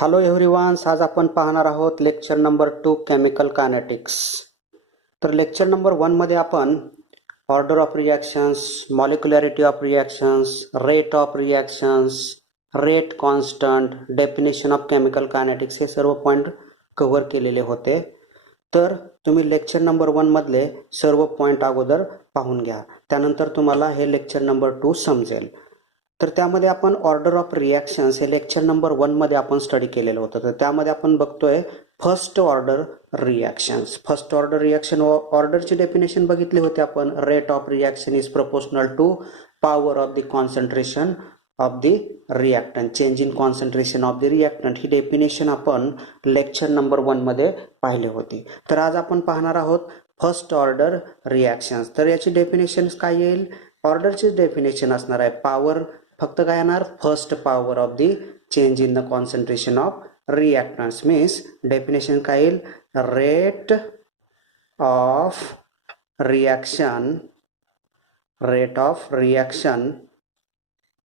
Hello एव्हरीवान्स, आज आपण पाहणार आहोत लेक्चर नंबर 2 केमिकल कायनेटिक्स. तर लेक्चर नंबर 1 मध्ये आपण order of reactions, molecularity of reactions, rate of reactions, rate constant, definition of chemical kinetics हे सर्व पॉईंट कव्हर केलेले होते. तर तुम्ही लेक्चर नंबर 1 मधले सर्व पॉईंट अगोदर पाहून घ्या, त्यानंतर तुम्हाला हे लेक्चर नंबर 2 समजेल. तर त्यामध्ये आपण ऑर्डर ऑफ रिॲक्शन्स हे लेक्चर नंबर 1 मध्ये आपण स्टडी केलेलं होतं. तर त्यामध्ये आपण बघतोय first order reactions. First order reaction ऑर्डरची डेफिनेशन बघितली होती आपण. Rate of reaction is proportional to power of the concentration of the reactant, change in concentration of the reactant. ही डेफिनेशन आपण लेक्चर नंबर 1 मध्ये पाहिली होती. तर आज आपण पाहणार आहोत फर्स्ट ऑर्डर रिॲक्शन्स. तर याची डेफिनेशन काय येईल? ऑर्डरची डेफिनेशन असणार आहे पॉवर, फक्त काय येणार? First power of the change in the concentration of reactants. Means definition काय येईल? Rate of reaction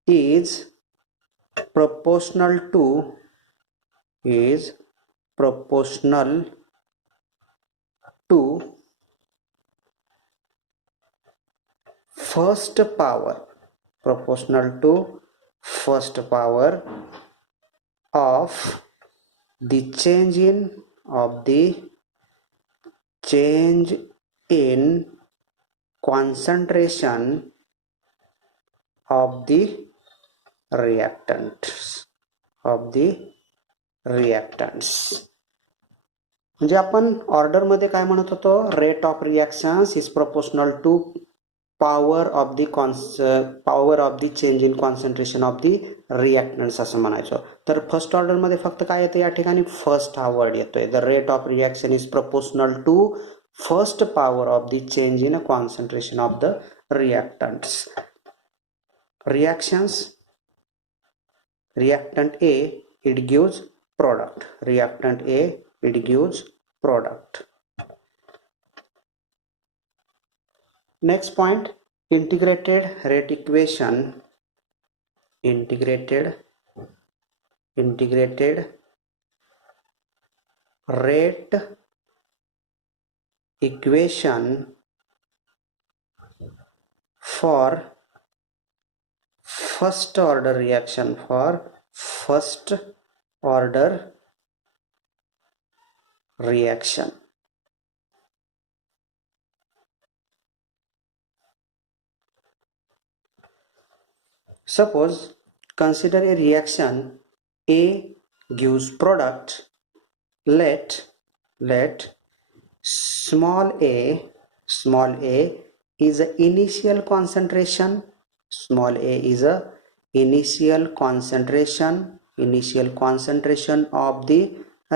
is proportional to first power of the change in concentration of the reactants. म्हणजे आपण ऑर्डर मध्ये काय म्हणत होतो? Rate of reactions is proportional to power of the change in concentration of the reactants असं म्हणायचो. तर first order मध्ये फक्त काय येतं या ठिकाणी? फर्स्ट हा वर्ड येतोय. The rate of reaction is proportional to first power of the change in concentration of the reactants. Reactions, reactant A, it gives product. Next point, integrated rate equation. Integrated rate equation for first order reaction. Suppose consider a reaction A gives product. Let small a is a initial concentration. Initial concentration of the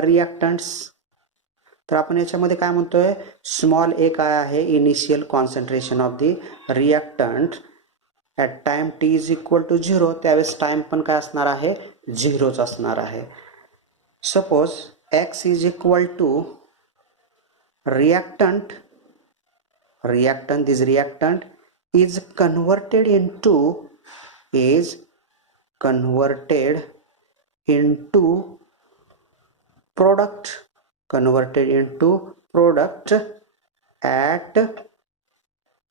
reactants. तर आपण याच्यामध्ये काय म्हणतोय? Small A काय आहे? Initial concentration of the reactant at time T is equal to 0. त्यावेळेस time पण काय असणार आहे? 0च असणार आहे. Suppose X is equal to reactant is converted into product at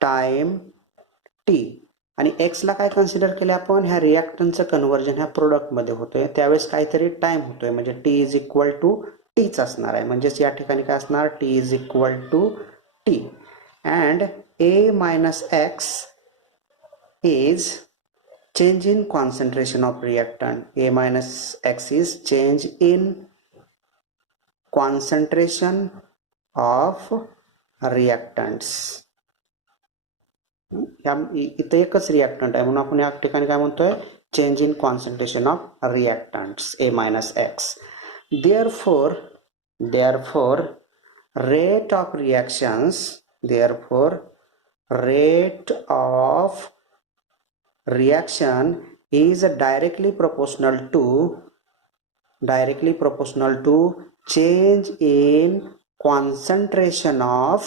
time t. आणि एक्स ला काय कन्सिडर केले आपण? ह्या रिॲक्टंटचं कन्व्हर्जन ह्या प्रोडक्ट मध्ये होतोय, त्यावेळेस काहीतरी टाइम होतोय, म्हणजे टी इज इक्वल टू टीच असणार आहे. म्हणजेच या ठिकाणी काय असणार? T is equal to T. And A minus x is change in concentration of reactant. A minus X is change in concentration of reactants. इथे एकच रिॲक्टंट आहे म्हणून आपण या ठिकाणी काय म्हणतोय? Change in concentration of reactants A minus X. Therefore rate of reaction is directly proportional to change in concentration of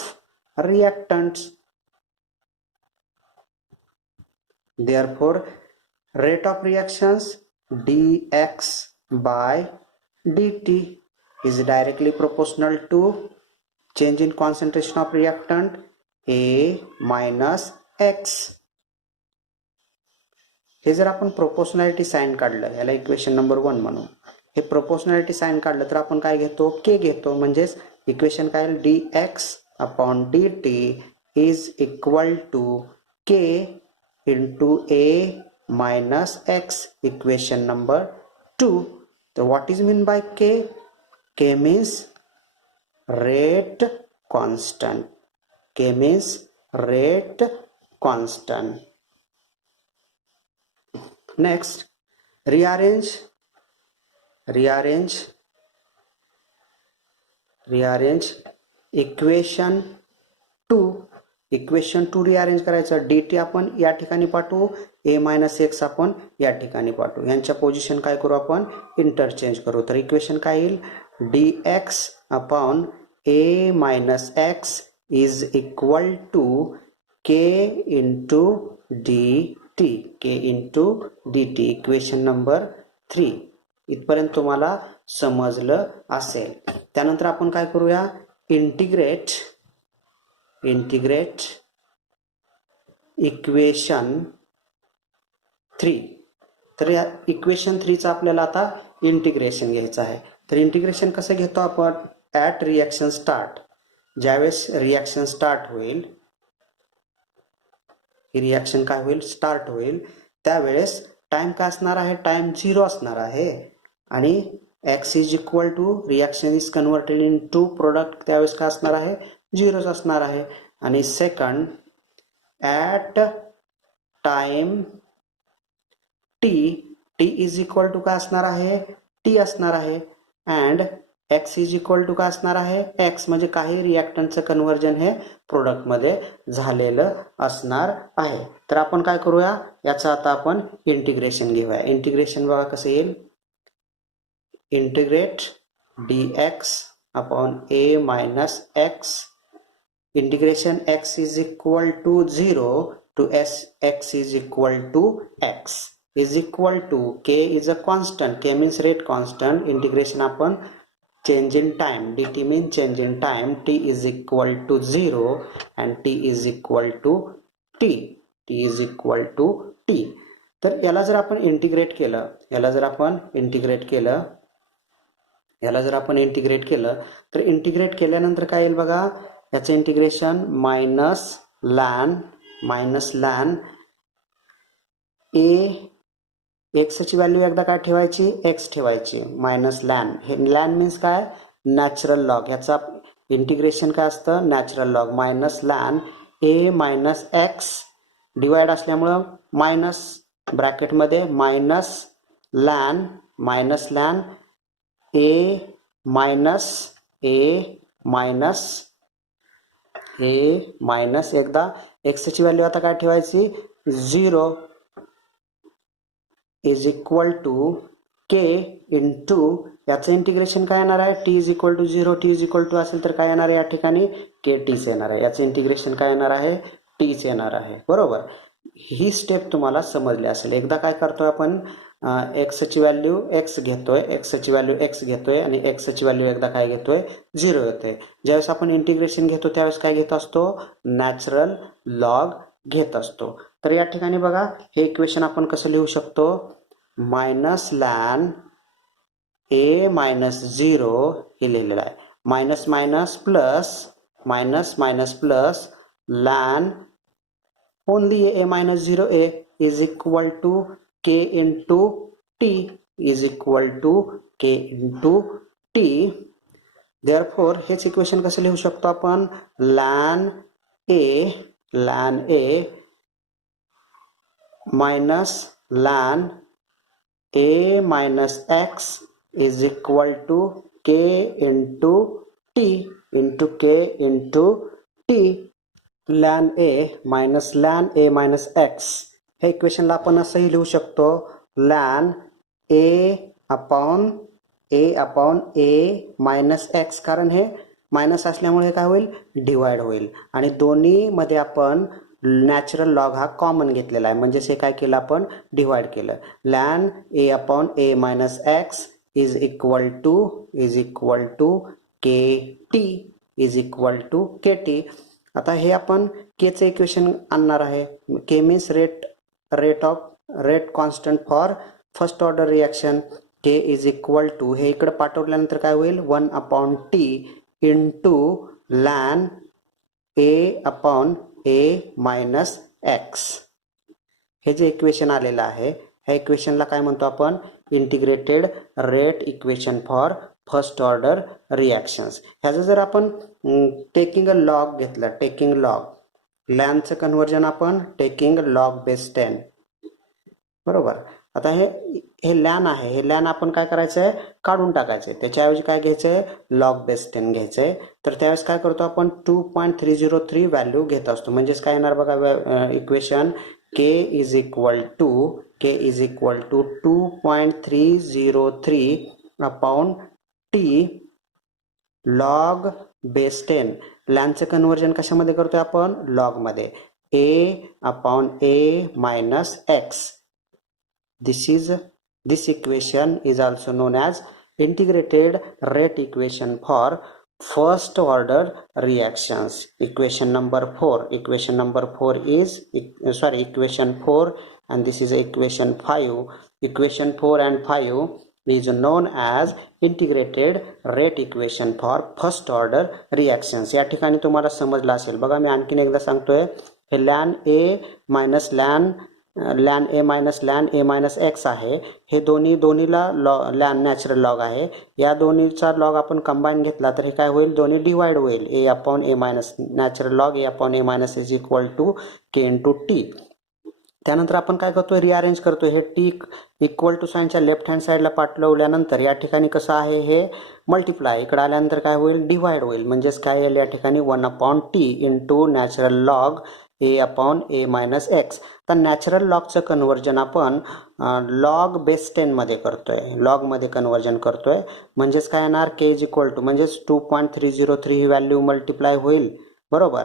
reactants. Therefore rate of reactions dx by dt is directly proportional to change in concentration of reactant A minus X. हे जर आपण proportionality sign काढलं, याला equation number 1 म्हणू. हे proportionality sign काढलं तर आपण काय घेतो, के घेतो. म्हणजेच इक्वेशन काय येईल, dx upon dt is equal to K into A minus X. Equation number 2. तो what is mean by K? K means rate constant. K means rate constant. Next, rearrange equation 2. Equation 2 rearrange करायचं. dt आपण या ठिकाणी पाठवू, a minus x आपण या ठिकाणी पाठवू. यांच्या पोझिशन काय करू, आपण इंटरचेंज करू. तर इक्वेशन काय येईल, dx upon a minus x is equal to k into dt. k into dt. Equation number 3. इथपर्यंत तुम्हाला समजलं असेल. त्यानंतर आपण काय करूया, इंटिग्रेट इक्वेशन 3. तर या इक्वेशन 3चं आपल्याला आता इंटिग्रेशन घ्यायचं आहे. तर इंटिग्रेशन कसं घेतो आपण, ॲट रिॲक्शन स्टार्ट. ज्यावेळेस रिॲक्शन स्टार्ट होईल, ही रिॲक्शन काय होईल, स्टार्ट होईल, त्यावेळेस टाइम काय असणार आहे, टाइम 0 असणार आहे. आणि x is equal to reaction is converted into product, त्यावेळेस काय असणार आहे, 0 असणार आहे. आणि second, at time t is equal to काय असणार आहे, t असणार आहे. And x is equal to काय असणार आहे, x. म्हणजे काही रिॲक्टंटचं कन्व्हर्जन हे प्रोडक्टमध्ये झालेलं असणार आहे. तर आपण काय करूया, याचं आता आपण इंटिग्रेशन घेऊया. इंटिग्रेशन बघा कसं येईल, integrate dx upon a minus x. Integration x is equal to 0 to x is equal to x is equal to k is a constant. k means rate constant. Integration आपण change in time, dt means change in time. t is equal to 0 and t is equal to t. t is equal to t. तर याला जर आपण integrate केलं, याला जर आपण integrate केलं तर इंटिग्रेट केल्यानंतर काय येईल बघा, याचं इंटिग्रेशन मायनस लॅन ए एक्सची व्हॅल्यू एकदा काय ठेवायची, एक्स ठेवायची, मायनस लॅन. हे लॅन मीन्स काय, नॅचरल लॉग. ह्याचा इंटिग्रेशन काय असतं, natural log. Minus ln a minus x, divide असल्यामुळं मायनस ब्रॅकेटमध्ये मायनस लॅन ए मायनस एकदा एक्सची व्हॅल्यू आता काय ठेवायची, 0 is equal to K into, याचं इंटिग्रेशन काय येणार आहे, t is equal to 0. T is equal to असेल तर काय येणार आहे, या ठिकाणी के टीच येणार आहे. याचं इंटिग्रेशन काय येणार आहे, टीच येणार आहे. बरोबर. ही स्टेप तुम्हाला समजली असेल. एकदा काय करतोय आपण, एक्सची व्हॅल्यू एक्स घेतोय, आणि एक्सची व्हॅल्यू एकदा काय घेतोय, 0 येते. ज्यावेळेस आपण इंटिग्रेशन घेतो त्यावेळेस काय घेत असतो, नॅचरल लॉग घेत असतो. तर या ठिकाणी बघा, हे इक्वेशन आपण कसं लिहू शकतो, मायनस लॅन ए मायनस 0 हे लिहिलेलं आहे. Minus minus plus ln only a minus 0 a is equal to K into t is equal to K into t. Therefore हेच इक्वेशन कसं लिहू शकतो आपण, ln a minus ln a minus x is equal to K into t. Ln a minus x. हे इक्वेशनला आपण असंही लिहू शकतो, ln a upon A minus x. कारण हे मायनस असल्यामुळे काय होईल, डिवाइड होईल. आणि दोन्हीमध्ये आपण नॅचरल लॉग हा कॉमन घेतलेला आहे, म्हणजेच हे काय केलं, आपण डिवाइड केलं. LAN a upon A minus x is equal to KT is equal to KT. आता हे आपण K चे इक्वेशन आणणार आहे. K means rate constant for first order reaction. K is equal to, हे इकडे पाठवल्यानंतर काय होईल, 1/T into ln A/A minus X. हे जे इक्वेशन आलेलं आहे, ह्या इक्वेशनला काय म्हणतो आपण, integrated rate equation for first order reactions. ह्याचं जर आपण टेकिंग अ लॉग घेतलं, टेकिंग लॉग लॅनचं कन्व्हर्जन आपण टेकिंग लॉग बेस 10, बरोबर. आता हे लॅन आहे, हे लॅन आपण काय करायचं आहे, काढून टाकायचं आहे. त्याच्याऐवजी काय घ्यायचं आहे, लॉग बेस 10 घ्यायचं आहे. तर त्यावेळेस काय करतो आपण 2.303 व्हॅल्यू घेत असतो. म्हणजेच काय येणार बघा equation, K is equal to 2.303/T log base 10. लॅनचं कन्व्हर्जन कशामध्ये करतोय आपण, लॉग मध्ये, A/A minus X. This equation is also known as integrated rate equation for first order reactions. Equation number 4 and this is equation 5. Equation 4 and 5 is known as integrated rate equation for first order reactions. या ठिकाणी तुम्हाला समजलं असेल बघा, मी आणखीन एकदा सांगतोय. हे ln A minus ln A minus X आहे. हे दोन्हीला लॅन नॅचरल लॉग आहे. या दोन्हीचा लॉग आपण कंबाईन घेतला तर हे काय होईल, दोन्ही डिवाइड होईल. A/A minus natural log A/A minus is equal to K into T. त्यानंतर आपण काय करतोय, रिअरेंज करतोय. हे T इक्वल टू साईनच्या लेफ्ट हँड साईडला पाठवल्यानंतर या ठिकाणी कसं आहे, हे मल्टिप्लाय, इकडे आल्यानंतर काय होईल, डिवाइड होईल. म्हणजेच काय येईल या ठिकाणी 1/T into natural log A/A minus X. तर नॅचरल लॉगचं कन्व्हर्जन आपण लॉग बेस 10 मध्ये करतोय, लॉग मध्ये कन्व्हर्जन करतोय. म्हणजेच काय येणार, K इज इक्वल टू, म्हणजेच 2.303 ही व्हॅल्यू मल्टिप्लाय होईल, बरोबर,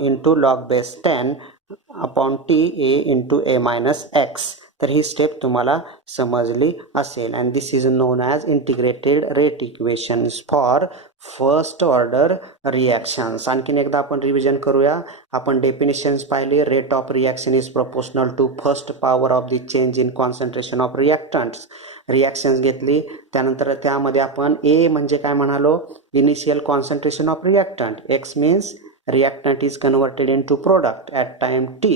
into log base 10/T A into A minus X. तर ही स्टेप तुम्हाला समजली असेल. And this is known as integrated rate equations for first order reactions. आणखीन एकदा आपण रिव्हिजन करूया. आपण डेफिनेशन्स पाहिली. Rate of reaction is proportional to first power of the change in concentration of reactants. Reactions घेतली, त्यानंतर त्यामध्ये आपण ए म्हणजे काय म्हणालो, initial concentration of reactant. X means reactant is converted into product at time t,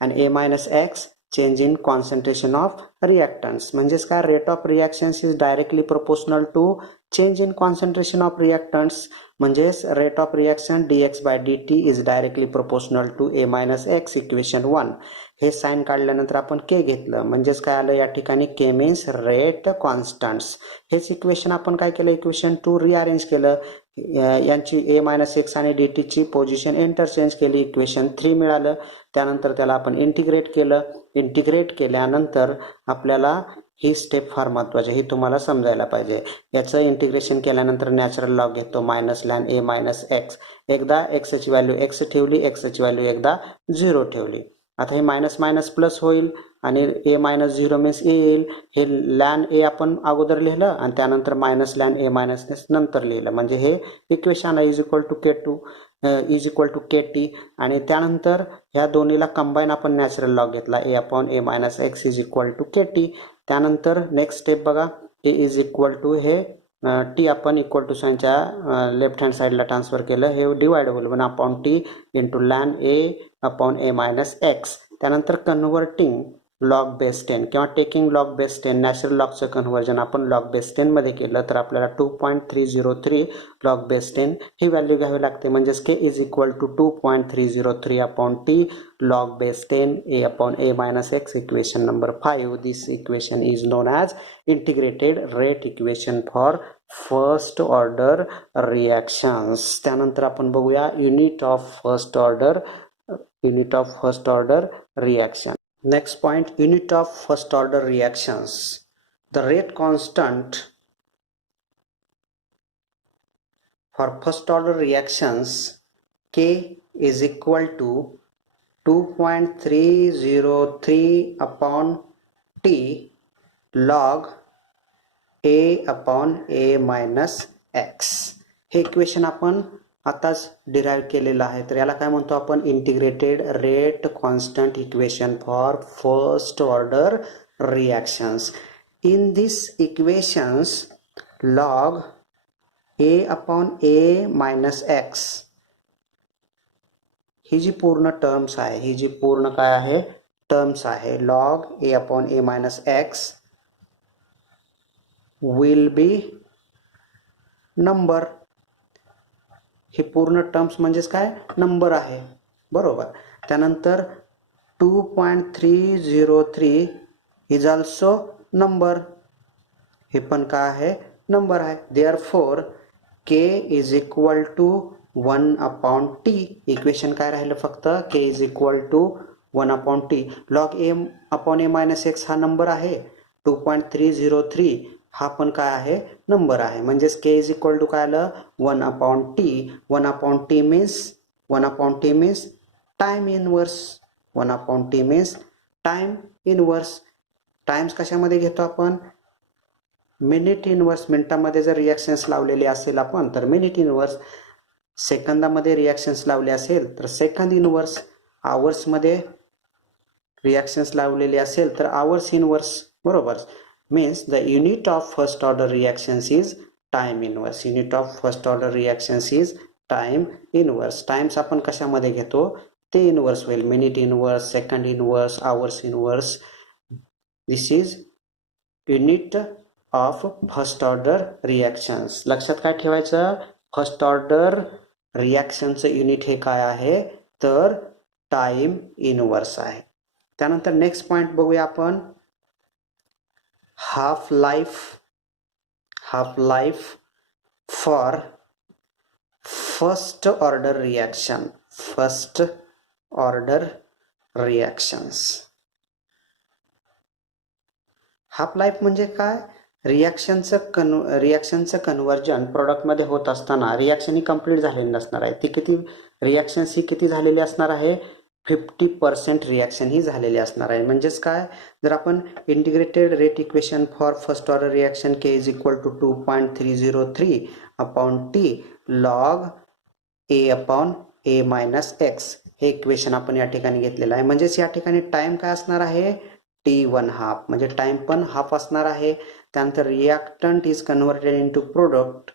and A minus X change in concentration of reactants. म्हणजेच काय, rate of reactions is directly proportional to change in concentration of reactants. म्हणजेच rate of reaction dx/dt is directly proportional to A minus X, equation 1. हे sine काढल्यानंतर आपण K घेतलं. म्हणजेच काय आलं या ठिकाणी, K मीन्स रेट कॉन्स्टंट्स. हेच इक्वेशन आपण काय केलं, इक्वेशन 2 रिअरेंज केलं. यांची A मायनस X आणि dt ची पोझिशन इंटरचेंज केली, इक्वेशन 3 मिळालं. त्यानंतर त्याला आपण इंटिग्रेट केलं. इंटिग्रेट केल्यानंतर आपल्याला ही स्टेप फार महत्त्वाची, ही तुम्हाला समजायला पाहिजे. याचं इंटिग्रेशन केल्यानंतर नॅचरल लॉग घेतो minus LAN A minus X. एकदा Xची व्हॅल्यू X ठेवली, Xची व्हॅल्यू एकदा 0 ठेवली. आता हे मायनस मायनस प्लस होईल आणि A मायनस 0 मीन्स A येईल. हे लॅन A आपण अगोदर लिहिलं आणि त्यानंतर मायनस लॅन A मायनस नंतर लिहिलं. म्हणजे हे इक्वेशन आहे is equal to K2 is equal to KT. आणि त्यानंतर ह्या दोन्हीला कंबाईन आपण नॅचरल लॉग घेतला, A/A minus X is equal to KT. त्यानंतर नेक्स्ट स्टेप बघा, A इज इक्वल टू हे T आपण इक्वल टू साईनच्या लेफ्ट हँड साईडला ट्रान्सफर केलं. हे डिवाइड होईल 1/T into ln A/A minus X. त्यानंतर कन्व्हर्टिंग लॉग बेस 10 किंवा टेकिंग लॉग बेस 10, नॅचरल लॉगचं कन्व्हर्जन आपण लॉग बेस 10 मध्ये केलं तर आपल्याला 2.303 लॉग बेस 10 ही व्हॅल्यू घ्यावी लागते. म्हणजेच K is equal to 2.303/T log base 10 A/A minus X, equation number 5. This equation is known as integrated rate equation for first order reactions. त्यानंतर आपण बघूया unit of first order reaction. Next point, unit of first order reactions. The rate constant for first order reactions K is equal to 2.303/T log A upon A minus x. हे equation आपण आताच derive केलेलं आहे. तर याला काय म्हणतो आपण? Integrated rate constant equation for first order reactions. In this equations log A upon A minus X ही जी पूर्ण टर्म्स आहे, ही जी पूर्ण काय आहे? टर्म्स आहे. Log A upon A minus X will be number. ही पूर्ण टर्म्स म्हणजेच काय? नंबर आहे. बरोबर. त्यानंतर 2.303 इज ऑल्सो नंबर. हे पण काय आहे? नंबर आहे. Therefore K is equal to 1 upon T. Equation काय राहिलं फक्त? K is equal to 1 upon T. Log A upon A minus X हा नंबर आहे. 2.303 हा पण काय आहे? नंबर आहे. म्हणजेच के इज इक्वल टू काय आलं? 1 upon T. 1 upon T means time inverse. 1 upon T means time inverse. Times कशामध्ये घेतो आपण? Minute inverse. मिनिटामध्ये जर रिॲक्शन्स लावलेली असेल आपण तर मिनिट इनवर्स. सेकंदामध्ये रिॲक्शन्स लावले असेल तर सेकंद इनवर्स. आवर्समध्ये रिॲक्शन्स लावलेली असेल तर आवर्स इनवर्स. बरोबर. Means the unit of first order reactions is time inverse. Unit of first order reactions is time inverse. Times आपण कशामध्ये घेतो? ते इनवर्स होईल. Minute inverse, second inverse, hours inverse. This is unit of first order reactions. लक्षात काय ठेवायचं? First order रिॲक्शनचं unit हे काय आहे? तर टाइम इनवर्स आहे. त्यानंतर नेक्स्ट पॉइंट बघूया आपण. Half life for first order reactions. Half life म्हणजे काय? रिॲक्शनचं कन्व्हर्जन प्रोडक्टमध्ये होत असताना रिॲक्शन ही कंप्लीट झालेली नसणार आहे. ती किती रिॲक्शन्स ही किती झालेली असणार आहे? 50% रिॲक्शन ही झालेली असणार आहे. म्हणजेच काय? जर आपण integrated rate equation for first order reaction k is equal to 2.303 upon T log A upon A minus x हे इक्वेशन आपण या ठिकाणी घेतलेलं आहे. म्हणजेच या ठिकाणी टाइम काय असणार आहे? T1 half. म्हणजे टाइम पण हाफ असणार आहे. त्यानंतर reactant is converted into product.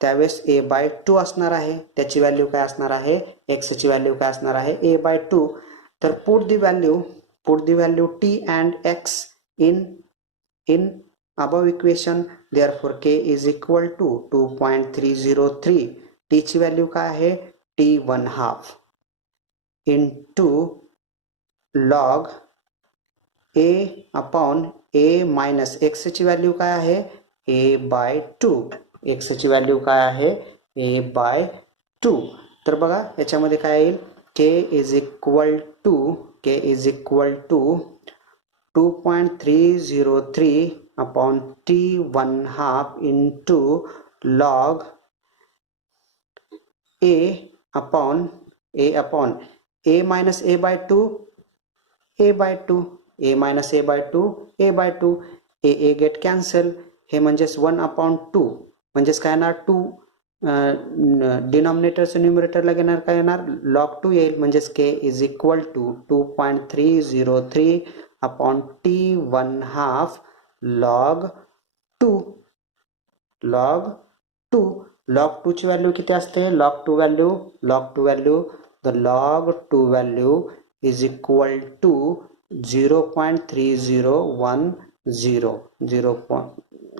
त्यावेळेस A/2 असणार आहे. त्याची व्हॅल्यू काय असणार आहे? एक्सची व्हॅल्यू काय असणार आहे? A/2. तर put the value T and X in above equation. therefore K is equal to 2.303. T ची व्हॅल्यू काय आहे? T1 हाफ इंटू लॉग ए अपॉन ए मायनस एक्सची व्हॅल्यू काय आहे? A/2. एक्सची व्हॅल्यू काय आहे? A/2. तर बघा याच्यामध्ये काय येईल? K is equal to 2.303 upon T1 half into log A upon A minus A/2 A/2. A minus A/2 A/2. A get cancel. हे म्हणजेच 1 अपॉन 2 म्हणजेच काय येणार? 2 डिनॉमिनेटरचं न्यूमरेटरला घेणार काय येणार? लॉग 2 येईल. म्हणजेच K is equal to 2.303 upon T1 half log 2. Log 2 ची व्हॅल्यू किती असते? Log 2 value the log 2 value is equal to 0.3010.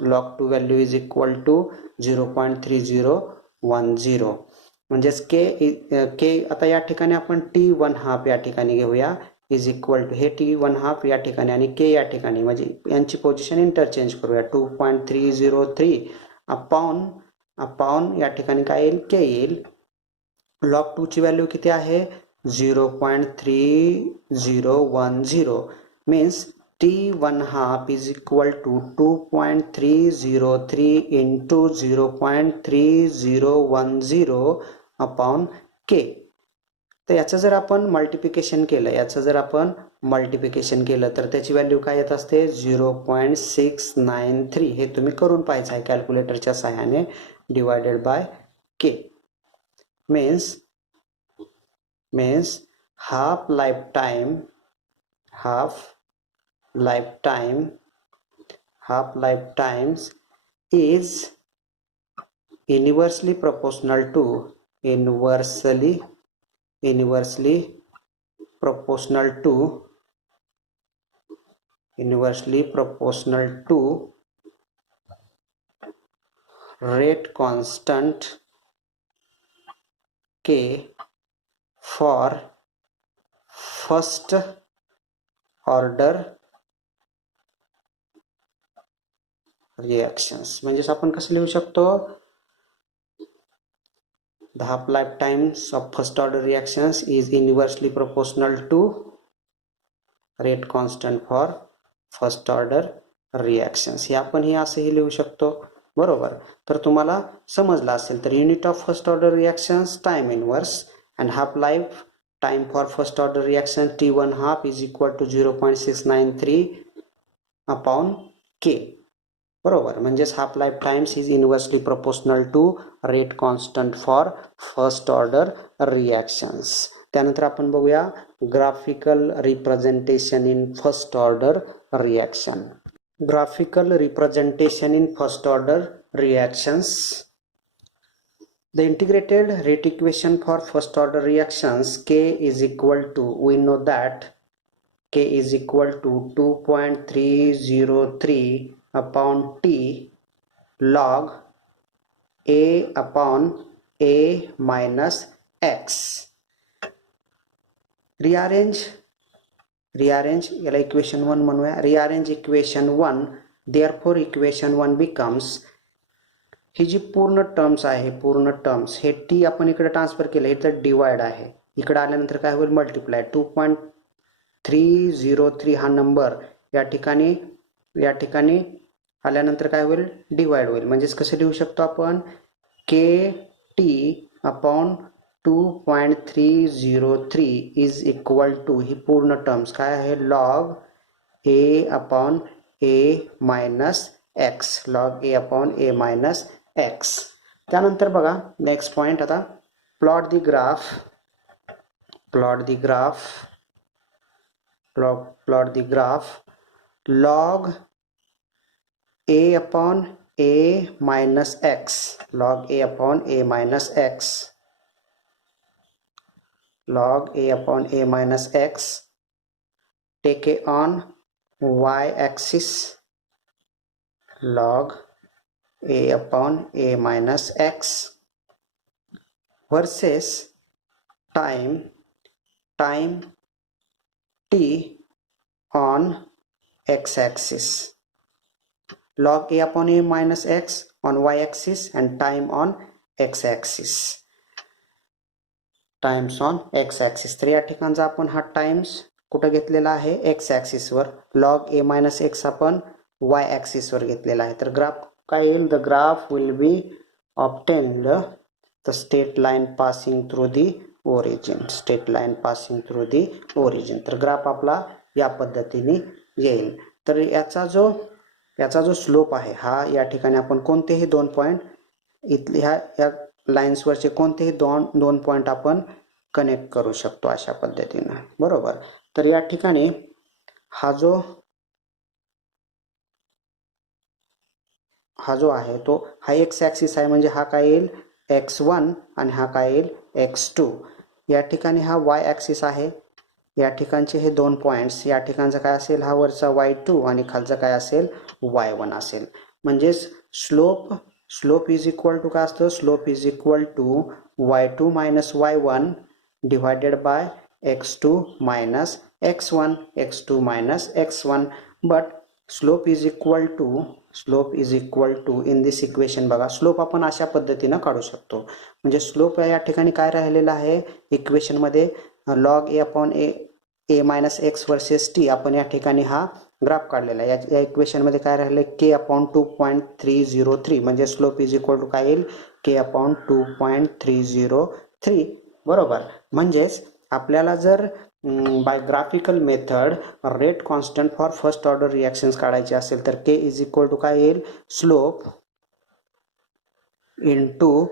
log 2 value is equal to 0.3010. म्हणजेच के आता या ठिकाणी आपण T1 हाफ या ठिकाणी घेऊया इज इक्वल टू हे T1 हाफ या ठिकाणी आणि के या ठिकाणी म्हणजे यांची पोझिशन इंटरचेंज करूया. 2.303 अपॉन या ठिकाणी काय येईल? के येईल. लॉग 2 ची व्हॅल्यू किती आहे? 0.3010 means T1 half is equal to 2.303 into 0.3010 upon K. तर याचं जर आपण मल्टिप्लिकेशन केलं, याचं जर आपण मल्टिप्लिकेशन केलं तर त्याची व्हॅल्यू काय येत असते 0.693. हे तुम्ही करून पाहायचं आहे कॅल्क्युलेटरच्या सहाय्याने. Divided by K means half lifetimes is inversely proportional to rate constant k for first order reactions. म्हणजे आपण कसं लिहू शकतो, the half lifetimes of first order reactions is inversely proportional to rate constant for first order reactions. हे आपण हे असंही लिहू शकतो. बरोबर. तर तुम्हाला समजलं असेल तर unit of first order reactions time inverse and half life time for first order reaction T1 half is equal to 0.693 upon K. बरोबर. म्हणजेच half life times is inversely proportional to rate constant for first order reactions. त्यानंतर आपण बघूया graphical representation in first order reaction. Graphical representation in first order reactions. The integrated rate equation for first order reactions, K is equal to, we know that K is equal to 2.303 upon T log A upon A minus X. Rearrange याला equation 1 म्हणूया. Rearrange equation 1. Therefore equation 1 becomes, ही जी पूर्ण terms आहे, पूर्ण terms हे T आपण इकडे ट्रान्सफर केलं, इथं डिवाइड आहे, इकडे आल्यानंतर काय होईल मल्टिप्लाय. 2.303 हा नंबर या ठिकाणी आल्यानंतर काय होईल डिवाइड होईल. म्हणजेच कसं लिहू शकतो आपण, K T upon 2.303 is equal to, ही पूर्ण टर्म्स काय आहे लॉग ए अपॉन ए मायनस एक्स, लॉग ए अपॉन ए मायनस एक्स. त्यानंतर बघा नेक्स्ट पॉइंट, आता plot the graph log A upon A minus X, log A upon A minus X, log a upon a minus x, take it on y axis, log a upon a minus x versus time t on x axis, log a upon a minus x on y axis and time on x axis, times on x axis. तर या ठिकाणचा आपण हा times कुठं घेतलेला आहे x ॲक्सिसवर, log ए minus x आपण Y ॲक्सिसवर घेतलेला आहे. तर ग्राफ काय येईल, the graph will be obtained the straight line passing through the origin, तर ग्राफ आपला या पद्धतीने येईल. तर याचा जो स्लोप आहे हा या ठिकाणी आपण कोणतेही दोन पॉईंट इथले ह्या लाईन्सवरचे कोणतेही दोन पॉईंट आपण कनेक्ट करू शकतो अशा पद्धतीने. बरोबर. तर या ठिकाणी हा जो आहे तो हा एक्स ॲक्सिस आहे, म्हणजे हा काय येईल x1 आणि हा काय येईल x2. या ठिकाणी हा y ॲक्सिस आहे, या ठिकाणचे हे दोन पॉईंट्स, या ठिकाणचा काय असेल हा वरचा y2 आणि खालचा काय असेल y1 असेल. म्हणजेच स्लोप इज इक्वल टू काय असतं, slope is equal to y2 minus y1 divided by x2 minus x1, x2 minus x1. But slope is equal to in this equation बघा, स्लोप आपण अशा पद्धतीनं काढू शकतो. म्हणजे स्लोप या ठिकाणी काय राहिलेला आहे इक्वेशनमध्ये, लॉग ए अपॉन ए मायनस एक्स वर्सेस टी आपण या ठिकाणी हा ग्राफ काढलेला आहे. या इक्वेशनमध्ये काय राहिले के अपॉन 2.303, म्हणजे स्लोप इज इक्वल टू काय येईल के अपॉन 2.303. बरोबर. म्हणजेच आपल्याला जर by graphical method rate constant for first order reactions काढायचे असेल तर के इज इक्वल टू काय येईल, स्लोप इंटू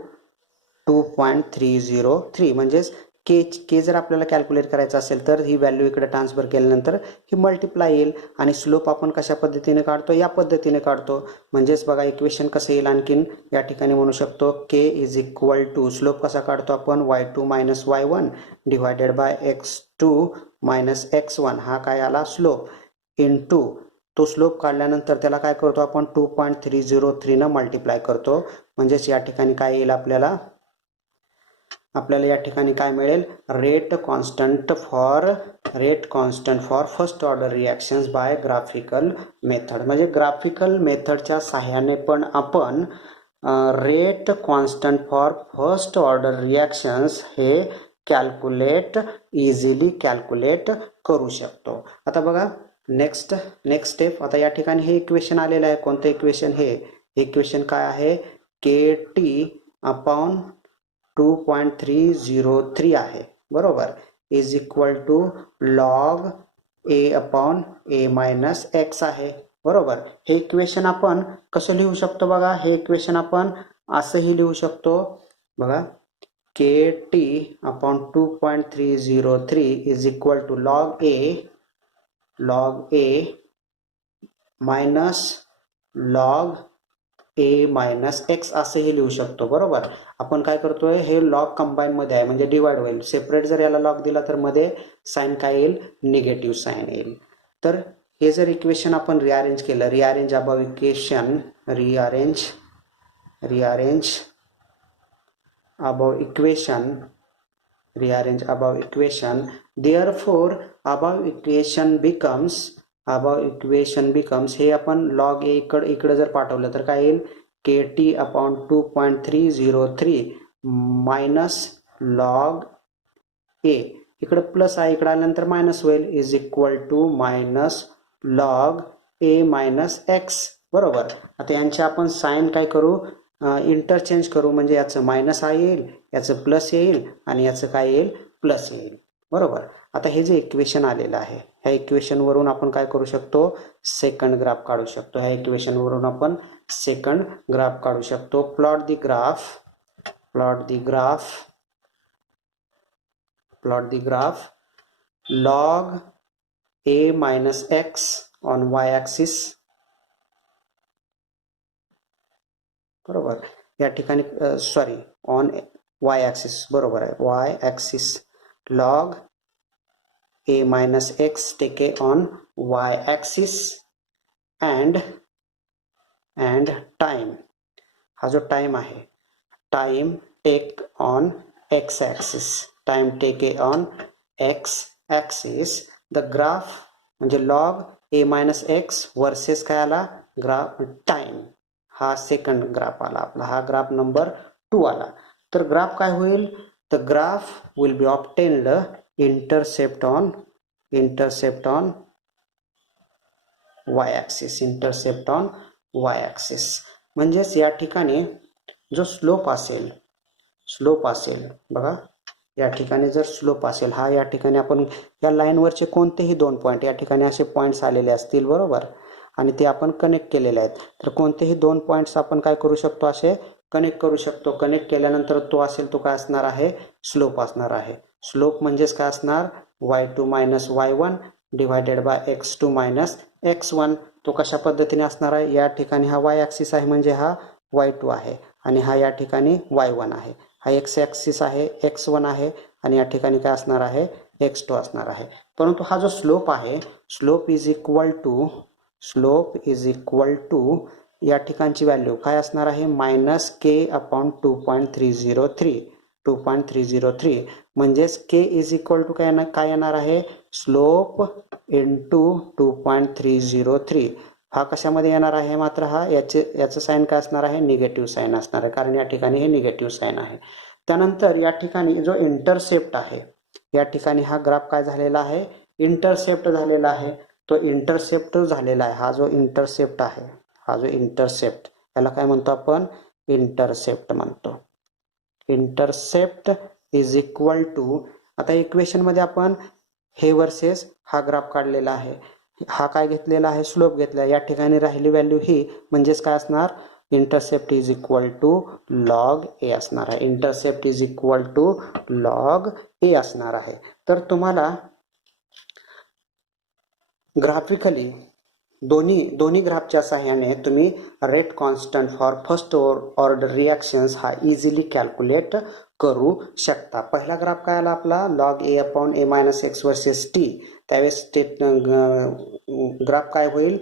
2.303. म्हणजेच के जर आपल्याला कॅल्क्युलेट करायचं असेल तर ही व्हॅल्यू इकडे ट्रान्सफर केल्यानंतर ही मल्टिप्लाय येईल आणि स्लोप आपण कशा पद्धतीने काढतो, या पद्धतीने काढतो. म्हणजेच बघा इक्वेशन कसं येईल, आणखीन या ठिकाणी म्हणू शकतो के इज इक्वल टू स्लोप कसा काढतो आपण, y2 minus y1 divided by x2 minus x1. हा काय आला स्लोप, इंटू तो स्लोप काढल्यानंतर त्याला काय करतो आपण 2.303 न मल्टिप्लाय करतो. म्हणजेच या ठिकाणी काय येईल, आपल्याला या ठिकाणी काय मिळेल, rate constant for first order reactions by graphical method. म्हणजे ग्राफिकल मेथडच्या सहाय्याने पण आपण rate constant for first order reactions हे इझिली कॅल्क्युलेट करू शकतो. आता बघा नेक्स्ट स्टेप. आता या ठिकाणी हे इक्वेशन आलेलं आहे. कोणतं इक्वेशन, हे इक्वेशन काय आहे, के टी अपॉन 2.303 आहे, बरोबर, is equal to log A upon A minus x आहे, बरोबर. हे इक्वेशन आपण कसं लिहू शकतो बघा, हे इक्वेशन आपण असंही लिहू शकतो बघा, K T upon 2.303 is equal to log A minus log A minus X असेही लिहू शकतो, बरोबर. आपण काय करतोय, हे लॉग कंबाईन मध्ये आहे म्हणजे डिवाइड होईल. सेपरेट जर याला लॉग दिला तर मध्ये साइन काय येईल, निगेटिव्ह साइन येईल. तर हे जर इक्वेशन आपण रिअरेंज केलं, rearrange above equation, rearrange above equation, therefore above equation becomes हे आपण लॉग ए इकडे जर पाठवलं तर काय येईल, k T upon 2.303 minus log a, इकडे प्लस आहे, इकडे आल्यानंतर मायनस होईल, is equal to minus log A minus x, बरोबर. आता यांचे आपण साइन काय करू, इंटरचेंज करू. म्हणजे याचं मायनस आ येईल, याचं प्लस येईल आणि याचं काय येईल, प्लस येईल, बरोबर. आता हे जे इक्वेशन आलेलं आहे, ह्या इक्वेशन वरून आपण काय करू शकतो, सेकंड ग्राफ काढू शकतो. ह्या इक्वेशन वरून आपण सेकंड ग्राफ काढू शकतो. Plot the graph log A minus x on y axis, बरोबर. या ठिकाणी सॉरी ऑन वाय ॲक्सिस, बरोबर आहे, y axis log A minus x take on y axis and time. हा जो टाइम आहे, time take on x axis, the graph म्हणजे log ए minus x versus काय आला, ग्राफ टाइम. हा सेकंड ग्राफ आला आपला, हा ग्राफ नंबर 2 आला. तर ग्राफ काय होईल, the graph will be obtained intercept on y axis. म्हणजेच या ठिकाणी जो स्लोप असेल बघा, या ठिकाणी जर स्लोप असेल, हा या ठिकाणी आपण या लाईनवरचे कोणतेही 2 पॉईंट, या ठिकाणी असे पॉईंट्स आलेले असतील, बरोबर, आणि ते आपण कनेक्ट केलेले आहेत. तर कोणतेही 2 पॉईंट्स आपण काय करू शकतो, असे कनेक्ट करू शकतो. कनेक्ट केल्यानंतर तो असेल, तो काय असणार आहे, स्लोप असणार आहे. स्लोप म्हणजेच काय असणार, y2 minus y1 divided by x2 minus x1. तो कशा पद्धतीने असणार आहे, या ठिकाणी हा y ॲक्सिस आहे म्हणजे हा y2 आहे आणि हा या ठिकाणी y1 आहे. हा x ॲक्सिस आहे, x1 आहे आणि या ठिकाणी काय असणार आहे, x2 असणार आहे. परंतु हा जो स्लोप आहे, स्लोप इज इक्वल टू या ठिकाणची व्हॅल्यू काय असणार आहे, मायनस के अपॉन 2.303. म्हणजेच के इज इक्वल टू काय येणार आहे, स्लोप इंटू 2.303. हा कशामध्ये येणार आहे, मात्र हा याचं साईन काय असणार आहे, निगेटिव्ह साईन असणार आहे, कारण या ठिकाणी हे निगेटिव्ह साईन आहे. त्यानंतर या ठिकाणी जो इंटरसेप्ट आहे, या ठिकाणी हा ग्राफ काय झालेला आहे, इंटरसेप्ट झालेला आहे. तो इंटरसेप्ट झालेला आहे, हा जो इंटरसेप्ट आहे, याला काय म्हणतो आपण, इंटरसेप्ट म्हणतो. इंटरसेप्ट इज इक्वल टू, आता इक्वेशन मध्ये आपण हे वर्सेस हा ग्राफ काढलेला आहे. हा काय घेतलेला आहे, स्लोप घेतला. या ठिकाणी राहिली व्हॅल्यू ही म्हणजेच काय असणार, intercept is equal to log A असणार आहे. Intercept is equal to log A असणार आहे. तर तुम्हाला ग्राफिकली दोन्ही ग्राफच्या सहाय्याने तुम्ही rate constant for first order reactions हा इझिली कॅल्क्युलेट करू शकता. पहिला ग्राफ काय आला आपला, लॉग ए अपॉन ए मायनस एक्स वर्सेस टी. त्यावेळेस ग्राफ काय होईल,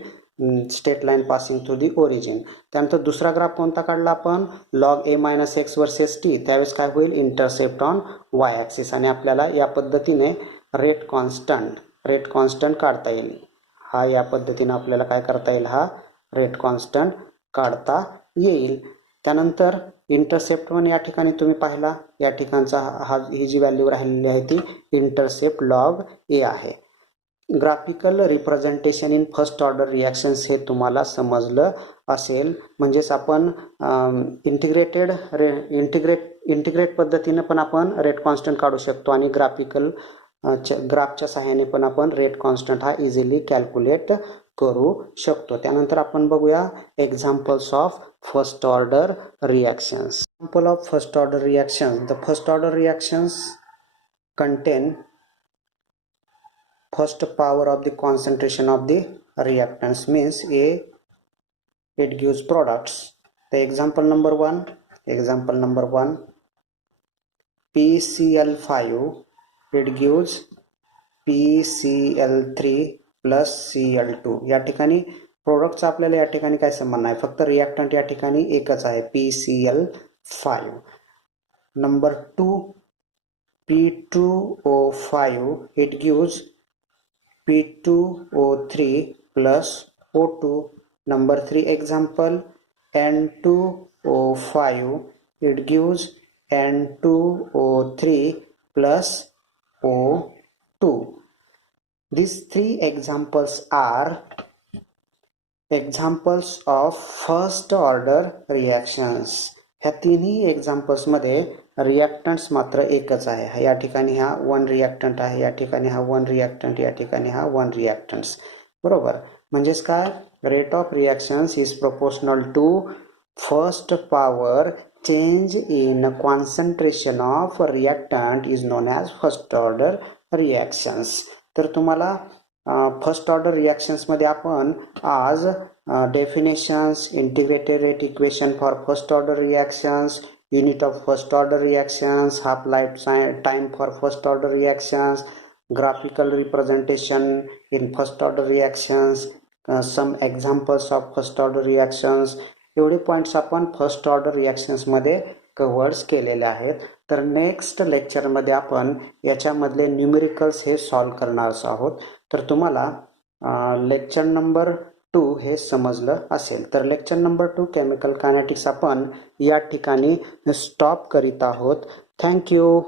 straight line passing through the origin. त्यानंतर दुसरा ग्राफ कोणता काढला आपण, लॉग ए मायनस एक्स वर्सेस टी. त्यावेळेस काय होईल, इंटरसेप्ट ऑन वाय ॲक्सिस. आणि आपल्याला या पद्धतीने रेट कॉन्स्टंट काढता येईल. हा या पद्धतीने आपल्याला काय करता येईल, हा रेट कॉन्स्टंट काढता येईल. त्यानंतर इंटरसेप्ट वन या ठिकाणी तुम्ही पाहिला, या ठिकाणचा ही जी व्हॅल्यू राहिलेली आहे ती इंटरसेप्ट लॉग ए आहे. Graphical representation in first order reactions हे तुम्हाला समजलं असेल. म्हणजेच आपण इंटिग्रेट पद्धतीने पण आपण रेट कॉन्स्टंट काढू शकतो आणि ग्राफच्या सहाय्याने पण आपण रेट कॉन्स्टंट हा इझिली कॅल्क्युलेट करू शकतो. त्यानंतर आपण बघूया examples of first order reactions. Example of first order reactions. The first order reactions contain first power of the concentration of the reactants, means it gives products. The example number one PCl5, it gives PCl3 plus Cl2. या ठिकाणी प्रोडक्टचा आपल्याला या ठिकाणी काय संबंध आहे, फक्त reactant या ठिकाणी एकच आहे, PCl5. Number 2 P2O5, it gives P2O3 plus O2. Number 3 example N2O5, it gives N2O3 plus O2. These three examples are examples of first order reactions. ह्या तिन्ही एक्झाम्पल्स मध्ये रिॲक्टंट्स मात्र एकच आहे. या ठिकाणी हा वन रिॲक्टंट आहे, या ठिकाणी हा वन रिॲक्टंट, या ठिकाणी हा वन रिॲक्टंट्स. बरोबर. म्हणजेच काय, rate of reactions is proportional to first power change in concentration of reactant is known as first order reactions. तर तुम्हाला फर्स्ट ऑर्डर रिॲक्शन्समध्ये आपण आज definitions, integrated rate equation for first order reactions, unit of first order reactions, half life time for first order reactions, graphical representation in first order reactions, some examples of first order reactions, एवढे points आपण first order reactions मध्ये covers केलेले आहेत. तर next लेक्चरमध्ये आपण याच्यामधले numericals हे solve करणार आहोत. तर तुम्हाला लेक्चर नंबर 2 हे समजलं असेल. तर लेक्चर नंबर 2 केमिकल कायनेटिक्स आपण या ठिकाणी स्टॉप करीत आहोत. थँक्यू.